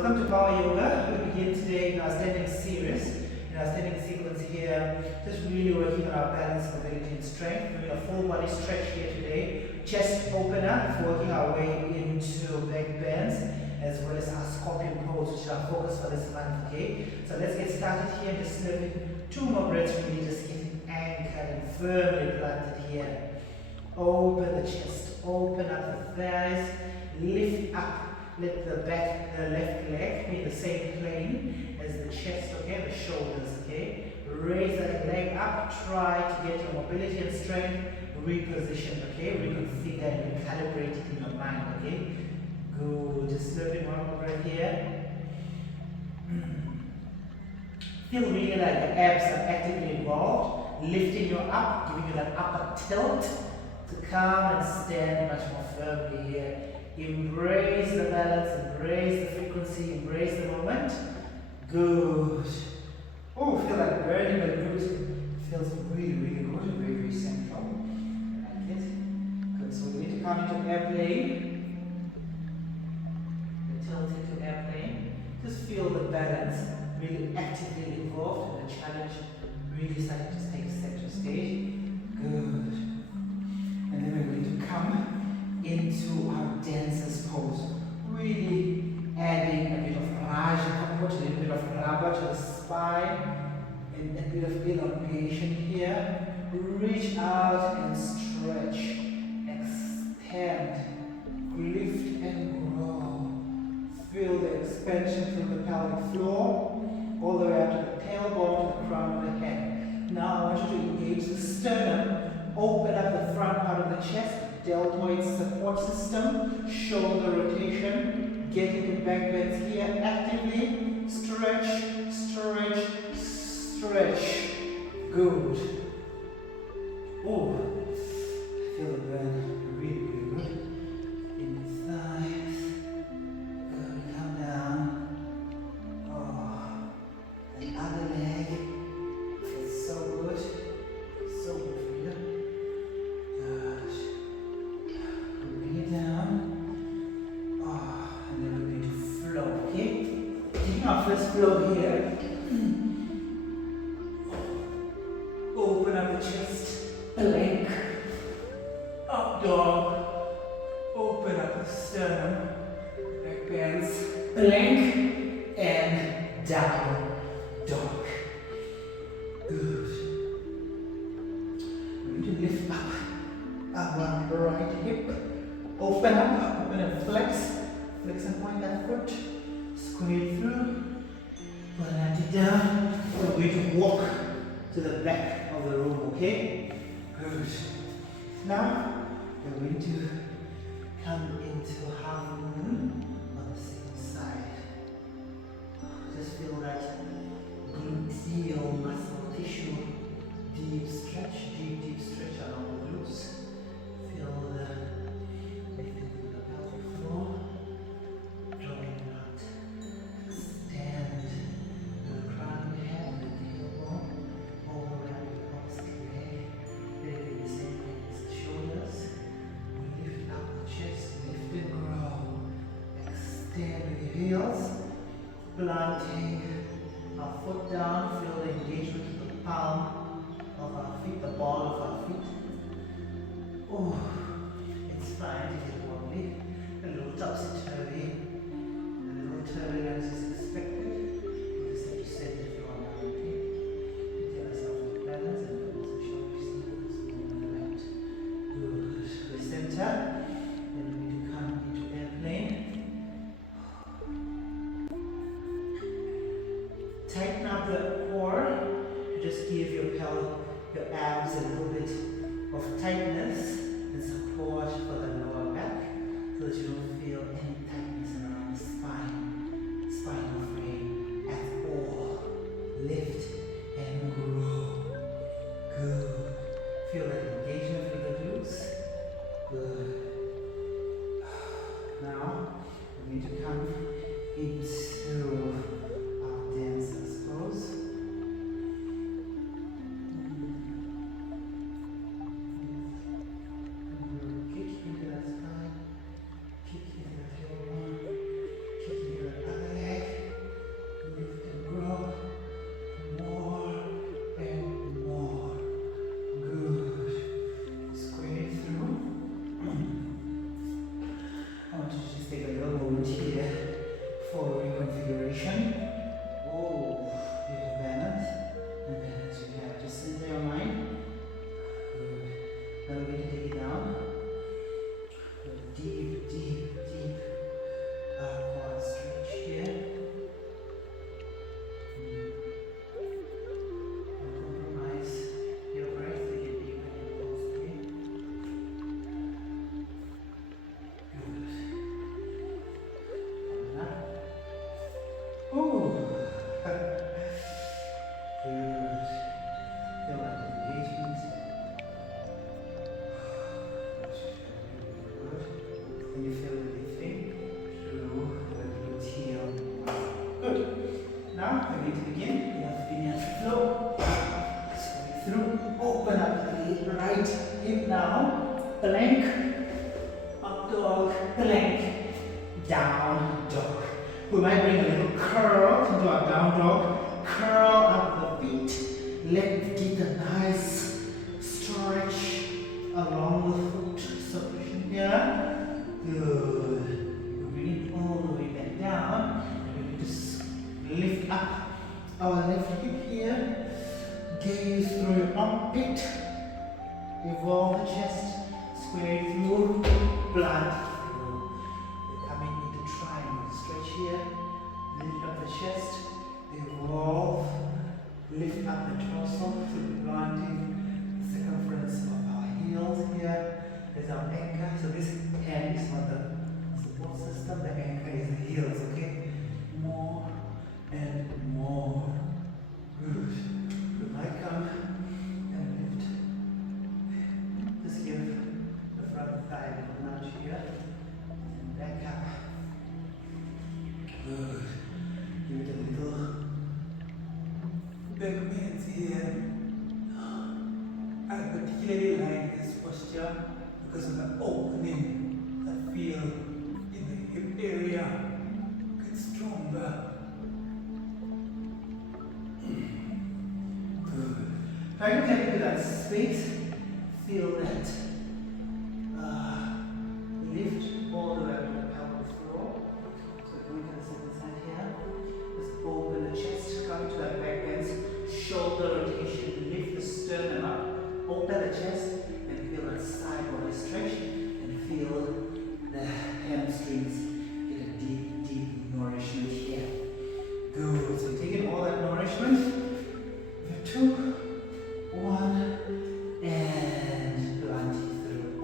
Welcome to Power Yoga. We begin today in our standing series, in our standing sequence here, just really working on our balance, mobility and strength. We're doing a full body stretch here today. Chest opener, working our way into back bends, as well as our scorpion pose, which is our focus for this month, okay? So let's get started here, just slowing 2 more breaths, really just getting anchored and firmly planted here. Open the chest, open up the thighs, lift up. Let the left leg be the same plane as the chest, okay, the shoulders, okay. Raise that leg up, try to get your mobility and strength repositioned, okay, reconfigure and recalibrate it in your mind, okay. Good, just slowly one more breath here. Feel really like the abs are actively involved, lifting you up, giving you that upper tilt to come and stand much more firmly here. Embrace the balance, embrace the frequency, embrace the moment. Good. Oh, feel like burning the glutes. Feels really, really good and very, very central. I like it. Good. So we need to come into airplane. Tilt into airplane. Just feel the balance really actively involved and the challenge really starting to take center stage. Good. And then we're going to come into our dancer's pose, really adding a bit of Rajya, a little bit of rubber to the spine, and a bit of elongation here. Reach out and stretch, expand, lift and grow. Feel the expansion through the pelvic floor, all the way up to the tailbone, to the crown of the head. Now I want you to engage the sternum, open up the front part of the chest, deltoid support system, shoulder rotation, get into back bends here, actively stretch, stretch, stretch. Good. Oh, feel the burn, really, really good. In the thighs. Good, come down. Oh, the other leg. Feels so good. So good for you. Good. Our first flow here. Open up the chest, plank, up dog, open up the sternum, back bends, plank, and down dog. Good. We're going to lift up our right hip, open and flex and point that foot. Squeeze through, plant it down. We're going to walk to the back of the room, okay? Good. Now, we're going to come into half moon on the same side. Just feel that gluteal muscle tissue, deep stretch along the glutes. Feel the lifting through the pelvic floor. Heels, planting our foot down, feel the engagement with the palm of our feet, the ball of our feet. Oh, it's fine to get wobbly, a little topsy-turvy, a little turbulence is expected. We just have to set it on our feet, get ourselves in balance and put some shoulders this movement. Good. We center, then we need to come into airplane. Tighten up the core to just give your abs a little bit of tightness and support for the lower back so that you don't feel any tightness around the spinal frame at all. Lift and grow. Good. Feel that engagement through the glutes. Good. Now we need to come into dancer's pose. Kick into that spine, kick into that tailbone, kick into that other leg. plank, up dog, plank, down dog. We might bring a little curl into our down dog, curl up the feet, get a nice stretch along the foot circulation here. Good. Bring it all the way back down. We're going to just lift up our left hip here. Gaze through your armpit. Evolve the chest. Square through. Blunt through. We're coming into triangle. Stretch here. Lift up the chest. Evolve. Lift up the torso. Through planting the circumference of our heels here. There's our anchor. So this hand is not the support system. The anchor is the heels. Okay. More and more. Good. We might come and lift. Just give the front thigh a little nudge here. And back up. Good. Give it a little backbends here. I particularly like this posture because of the opening I feel in the hip area. Get stronger. Try to take into that space, feel that lift all the way up to the pelvic floor. So going to the second side here, just open the chest, come to that back bends, shoulder rotation, lift the sternum up, open the chest, and feel that side body stretch, and feel the hamstrings get a deep, deep nourishment here. Good. So taking all that nourishment, two, one, and blunt through.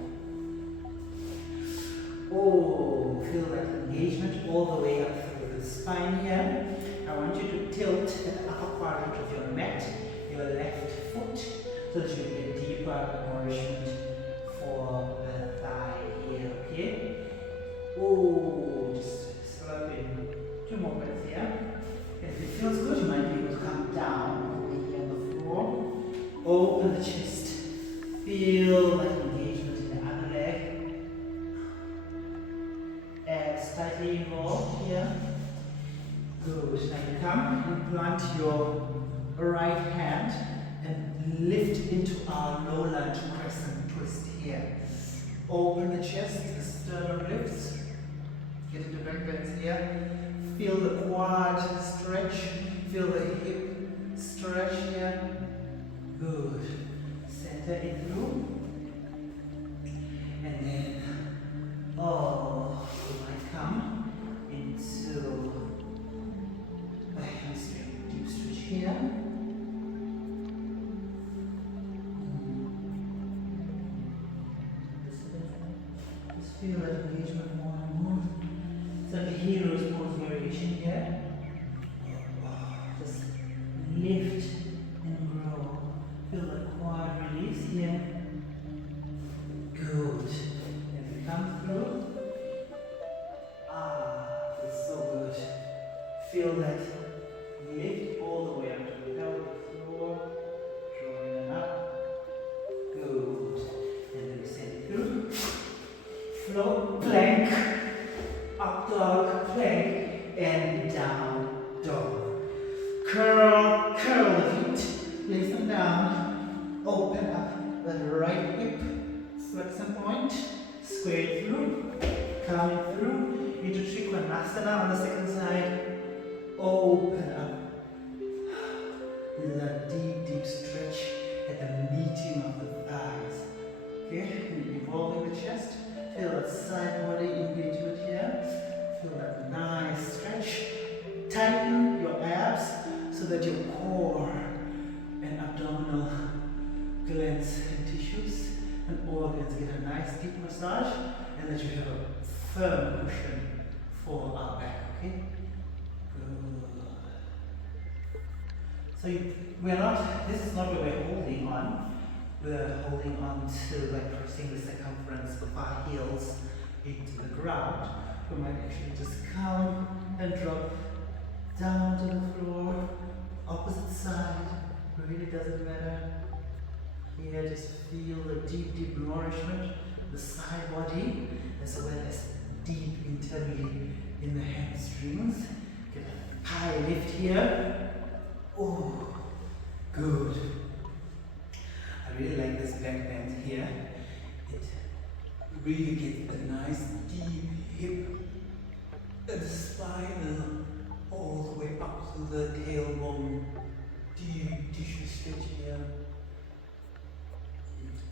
Oh, feel that engagement all the way up through the spine here. I want you to tilt the upper quadrant of your mat, your left foot, so that you get deeper nourishment for the thigh here, okay? Oh, just slurp in 2 more breaths here. If it feels good, you might be able to come down. Open the chest. Feel that engagement in the other leg. Abs tightly involved here. Good. Now you come and plant your right hand and lift into our low lunge crescent twist here. Open the chest, the sternum lifts. Get into back bends here. Feel the quad stretch. Feel the hip stretch here. Good. Center it through. And then, we might come into a hamstring deep stretch here. Just feel that engagement more and more. So the hero's pose variation here. Just lift and grow. Feel the quad release here. Good. And we come through. It's so good. Feel that lift all the way up to the pelvic floor. Drawing it up. Good. And then we send it through. Float, plank. Up dog, plank. And down dog. Curl the feet. Place them down. Open up the right hip. Flexion point. Square it through. Coming through. Into Trikonasana on the second side. Open up. With a deep, deep stretch at the meeting of the thighs. Okay? And evolving the chest. Feel that side body engagement here. Feel that nice stretch. Tighten your abs so that your core and abdominal glands and tissues and organs get a nice deep massage, and that you have a firm cushion for our back, okay? Good. So this is not where we're holding on. We're holding on to like pressing the circumference of our heels into the ground. We might actually just come and drop down to the floor, opposite side, really doesn't matter. Here, just feel the deep, deep nourishment the side body as well as deep internally in the hamstrings. Get a high lift here. Oh, good. I really like this back bend here. It really gets a nice deep hip and spinal all the way up to the tailbone. Deep tissue stretch here.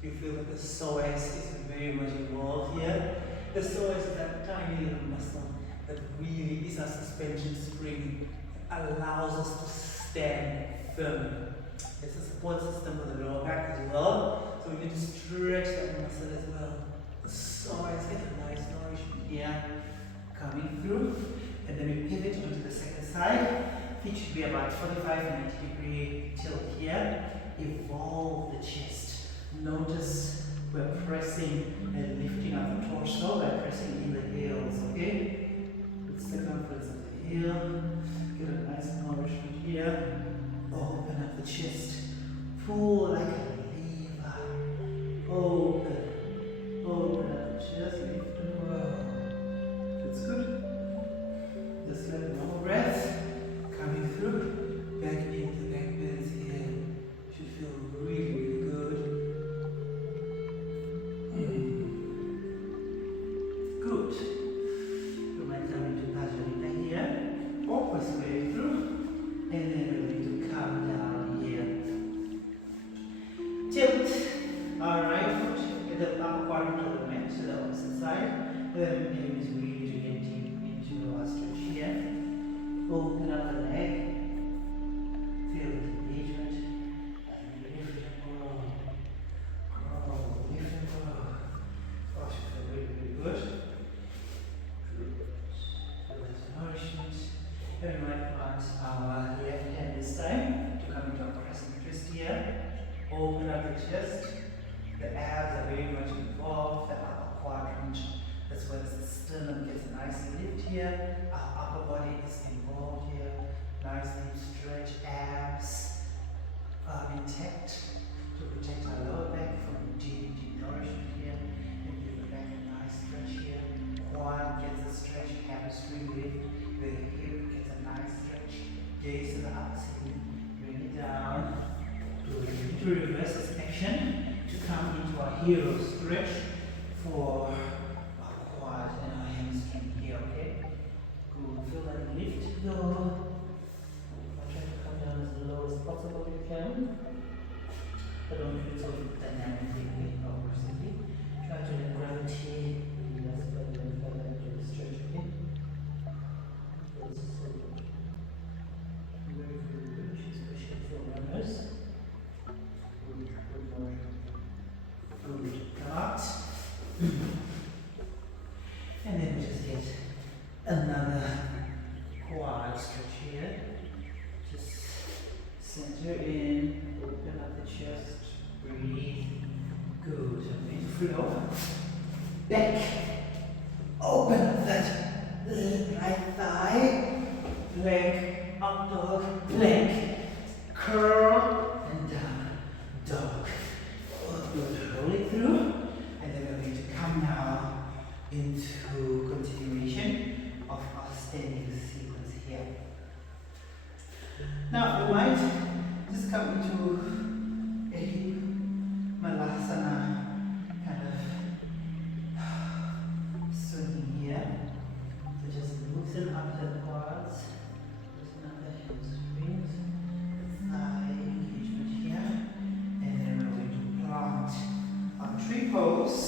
You feel that the psoas is very much involved here. The psoas is that tiny little muscle that really is a suspension spring that allows us to stand firm. It's a support system for the lower back as well, so we need to stretch that muscle as well. The psoas get a nice nourishment here coming through, and then we pivot onto the second side. Feet should be about 45 and 90-degree tilt here. Evolve the chest. Notice we're pressing and lifting up the torso by pressing in the heels, okay? With circumference of the heel. Get a nice nourishment here. Open up the chest. Pull like a lever. Open. Open up the chest. Lift and roll. That's good. Just let one more breath. Coming through. Back into the back bends here. Should feel really, really good. Good. You might come into Prasarita here. Focus way through. And then we're going to come down here. Tilt our right foot at the upper quadrant of the mat, so the opposite side. The aim is really to get deep into our stretch here. Open up the leg. Feel the engagement. And lift and roll. Roll, lift and roll. Oh, should feel really, really good. Feel that nourishment. And we might plant our left hand this time to come into a crescent twist here. Open up the chest. The abs are very much involved, the upper quadrant, as well as the sternum gets a nice lift here. Our upper body is involved here. Nice deep stretch, abs are intact to protect our lower back from deep, deep nourishment here. And give the back a nice stretch here. Quad gets a stretch, hamstring lift. The hip gets a nice stretch. Gaze to the outside. Bring it down. To reverse this action to come into our hero stretch for our quad and our hamstring here, okay? Good. Feel that lift though. I'll try to come down as low as possible if you can. But don't feel so dynamically or aggressively. Try to let gravity lead us further and further into the stretch, okay? Feels so good. Very, very good, especially for runners. Good cut. And then we just get another quad stretch here. Just center in, open up the chest, breathe. Good. I'm going to flow. Back. Open up that right thigh. Plank, up dog, plank. Curl and down. Dog. Good. Roll it through. And then we're going to come now into continuation of our standing sequence here. Now we might just come into a malasana kind of swinging here. So just loosen up the quads, loosen up the hamstrings, thigh engagement here, and then we're going to plant our tree pose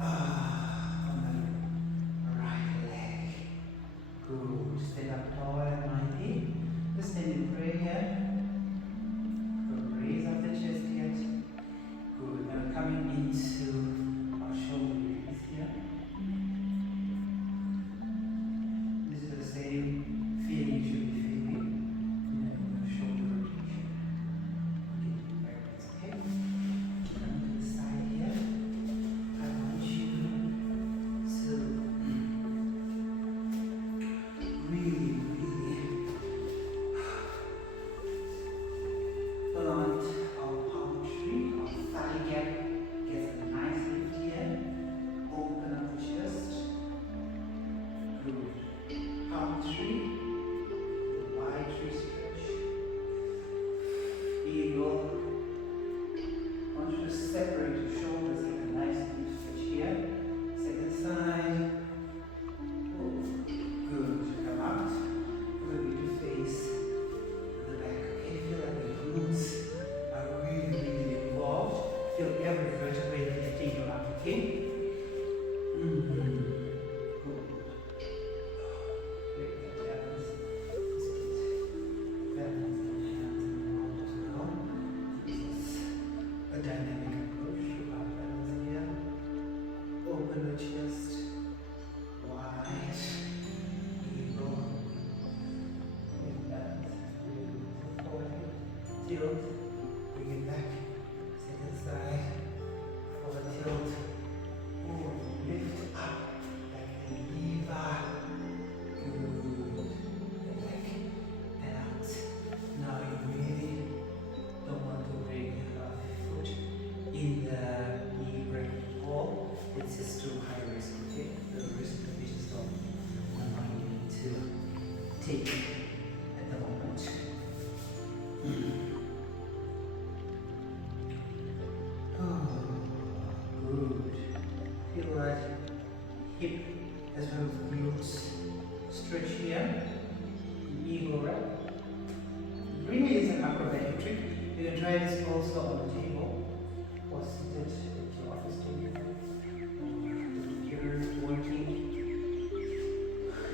on the right leg. Good. Stand up tall and mighty. Just stand in prayer here. Good. Raise tilt, bring it back, second side, forward tilt, lift up like a lever, good, and back and out. Now you really don't want to bring the foot in the knee bracket at all. It's just too high risk, okay? The risk that we just don't allow you to take at the moment. Oh, good. Feel that hip as well as glutes stretch here. Ego wrap. Really is an acrobatic trick. You can try this also on the table or seated at your office table. You're working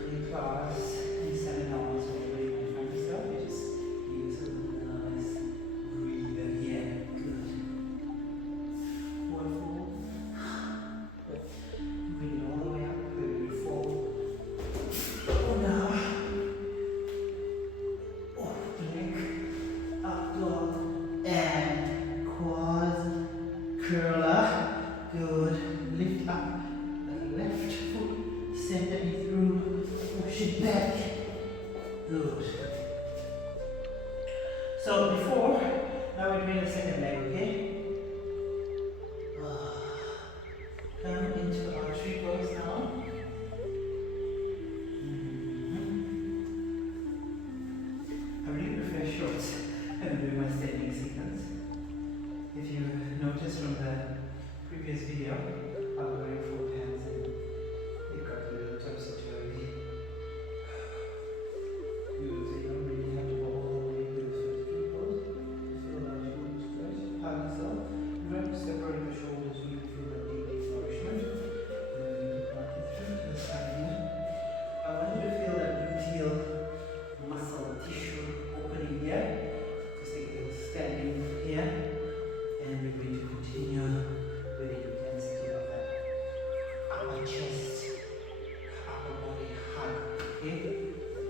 in class, in seminars, wherever you might find yourself. You just use a nice breather here. Good. Wonderful. Good. Breathe all the way up. Good. Four. Oh, now. Oh, leg. Up dog. And quads. Curler. Good. Lift up the left foot. Center it through. Push it back. Good. So before, now we're doing the second leg, okay? Come into our triples now. I really prefer shorts when I'm doing my standing sequence. If you noticed from the previous video, I'm wearing full pants and they've got a little topsy-turvy. You don't really have to go all the way to the first triples. You feel that shoulder stretch, hug yourself. Remember to separate the shoulders, you feel that deep nourishment. Back it through to the side here. I want you to feel that gluteal muscle tissue opening here. Just take a little standing here. And we're going to continue with the intensity of that upper chest, upper body hug, okay?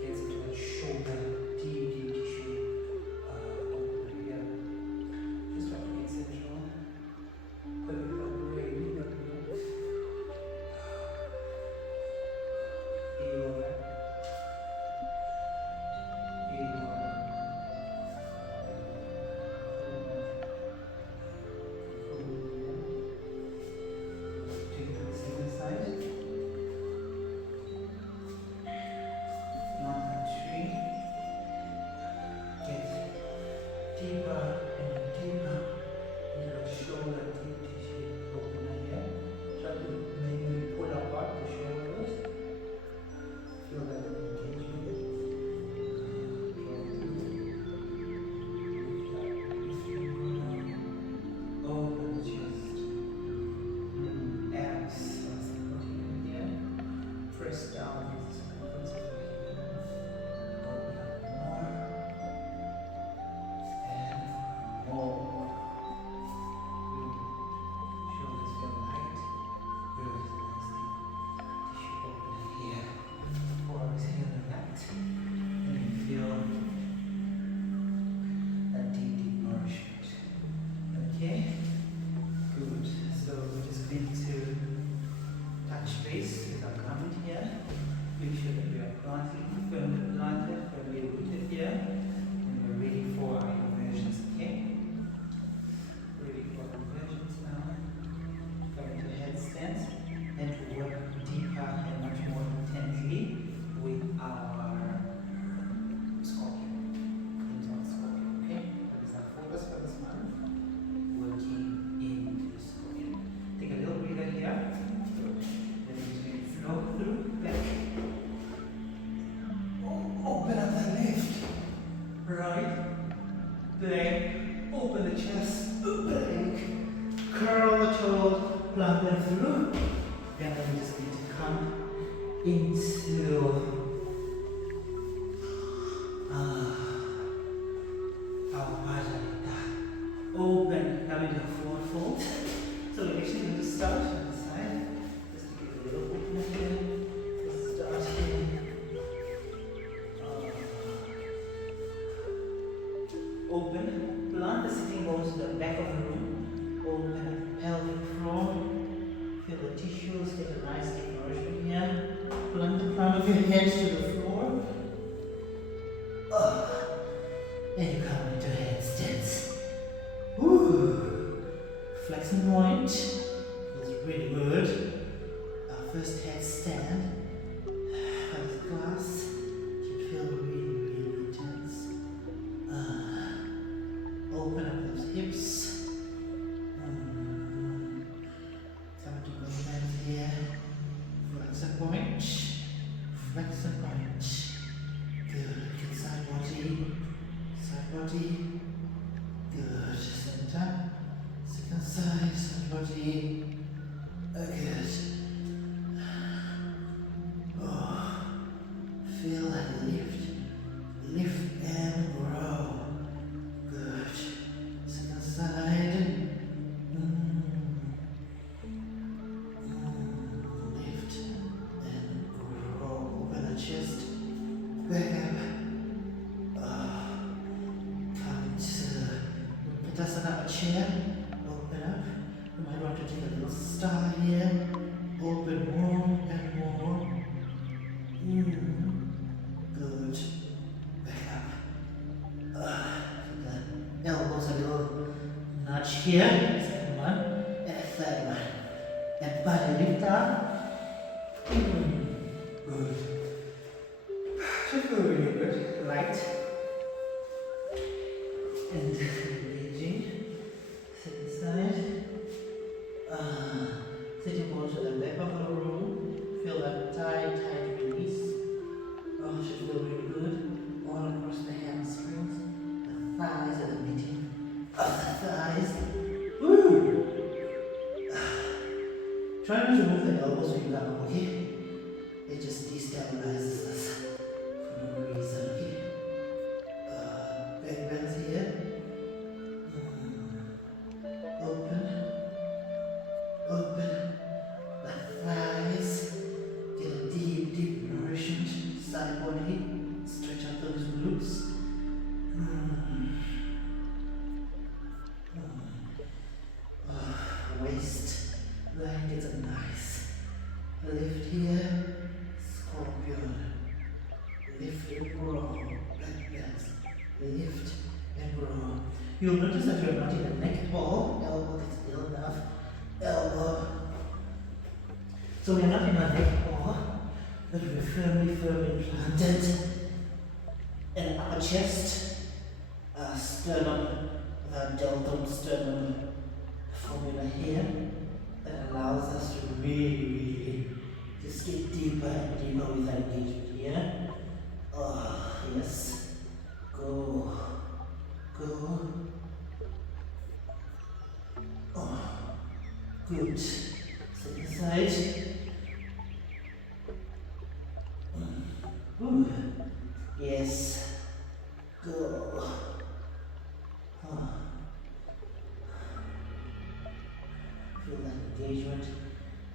Against into that shoulder, deep tissue open here. Just try to get central. But we've got brain, we've got nerves. Feel that. Feel that. Press down with the circumference of the hip. Open up more. And more. Good. Shoulders feel light. Good. Nice tissue opening here. Forwards here and that. And you feel that deep nourishment. Okay? Good. So we're just going to touch base with our garment here. Make sure that we are firmly planted, firmly rooted here. And we're ready for our inversions, okay? Ready for inversions now. Come into headstands and to work deeper and much more intensely with our scorpion. Into our scorpion, okay? That is our focus for this month. Working into the scorpion. Take a little breather here. Flow through, back. Open up the left, right leg, open the chest, open the leg, curl the toes, plant them through. Then we just need to come into our Prasarita. Open, come into a forward fold. So we're actually going to start on the side. Just to give a little opening here. Just start here. Open, plant the sitting bones to the back of the room. Open up pelvic floor. Feel the tissues, get a nice deep nourishment here. Plant the crown of your head to the floor. And you come into headstands. Woo! Flexing point. Feels really good. Our first headstand. First class. Should feel really intense. Open up those hips. Come to Backbends here. Flexor point. Flexor point. Good. Good side body. Side body. Good. Center. Second side. Side body. Good. Feel that lift. Lift and grow. Good. Second side. Lift and grow. Open the chest. Back up. Come to Prasarita chair. Open up. You might want to take a little star here. Open more and more. Good. Back up. The elbows a little nudge here. Second one. And a third one. And body lift up. Good. Should feel really good. Light. And engaging. Second side. Sitting bones to the back of the room. Feel that tight release. Should feel really good. All across the hamstrings, the thighs, and the meeting of the thighs. Woo! Try not to move the elbows when you come, okay? It just destabilizes us for no reason, okay? Backbends here. Open. Open. The thighs. Get a deep nourishment. Side body, stretch out those glutes. Waist line gets a nice lift here. Scorpion. Lift and grow. Backbends. Lift and grow. You'll notice that you're not in a neck ball. Elbow gets still enough. Elbow. So we're not in a neck ball. But we're firmly planted in upper chest, sternum, the deltoid sternum formula here that allows us to really just get deeper and deeper with our engagement here. Yes. Go. Good. Second side. Yes. Go. Feel that engagement.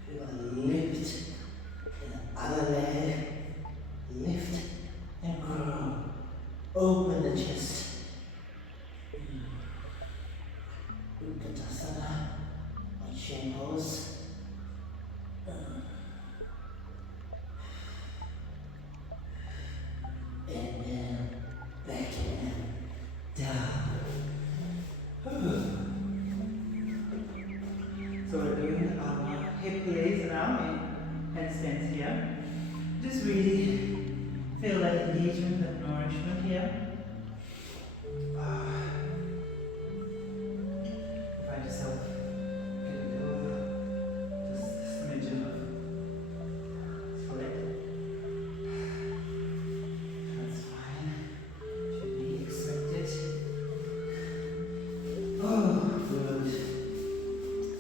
Feel that lift in the other leg. Lift and grow. Open the chest. Utkatasana or chair pose. And then back and down. So we're doing our hip raise now in headstands here. Just really feel that engagement and nourishment here. Find yourself getting over just a smidgen of sweat. That's fine. Should be expected. Good.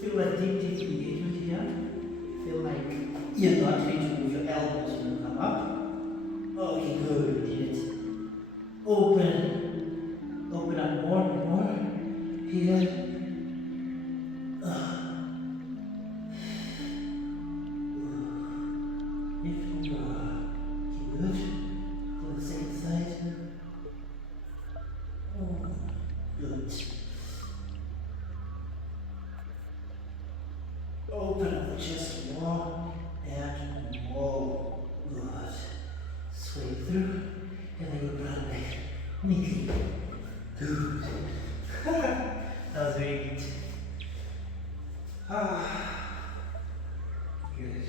Feel that deep engagement here. Feel like you're not going to move your elbows when you come up. Okay, good. Did it. Neatly. Good. That was very neat. Good.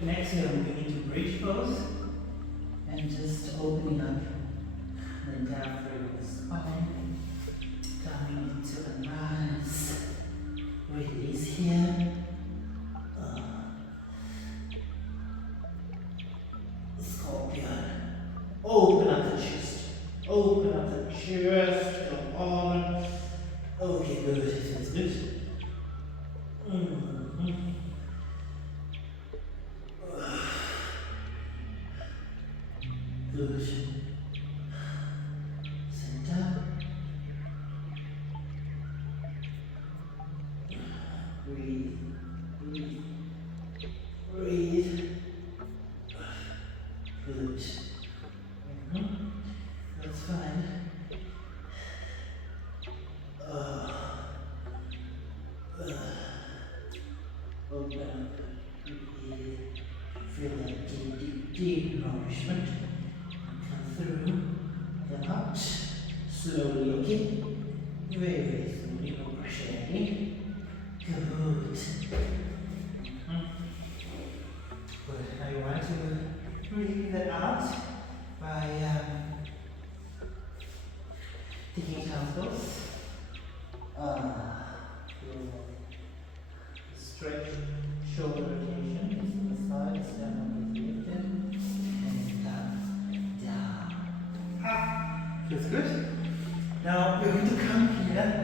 Next, we're moving into bridge pose and just opening up the diaphragm of the spine, coming into a nice release here. Scorpion. Open up the chest. Open up the chest. Come on. Okay, good. It feels good. Good. Center. Breathe. Breathe. Breathe. Good. That's fine. Open up. Breathe. Feel that deep, deep, deep nourishment. Come through. Then out. Slowly, okay? Very, very slowly. No pressure any. Good. Good. Now you want to breathe that out by taking it out close. Stretch shoulder rotation to the side, sternum is lifted, and down. Feels good. Now we're going to come here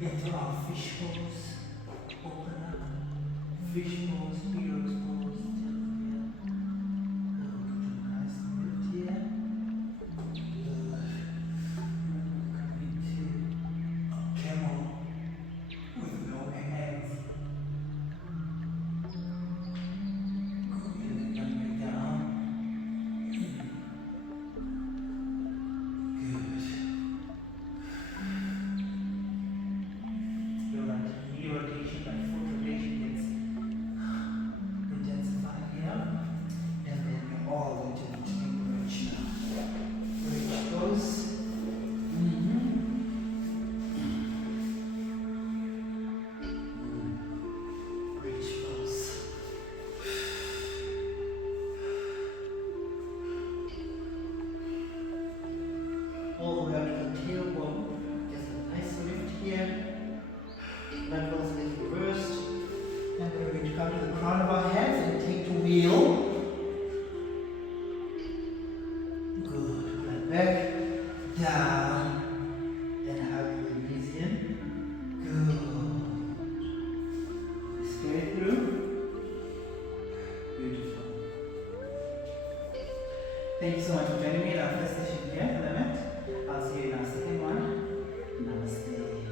into our fish pose. Open up. Fish pose, hero's pose. All the way up to the tailbone. Just a nice lift here. Knuckles is reversed. And we're going to come to the crown of our heads and take the wheel. Good. Right back. Down. And hug your knees in. Good. Straight through. Beautiful. Thank you so much for joining me in our first session here for the mat. I'll see you in our second one. Namaste.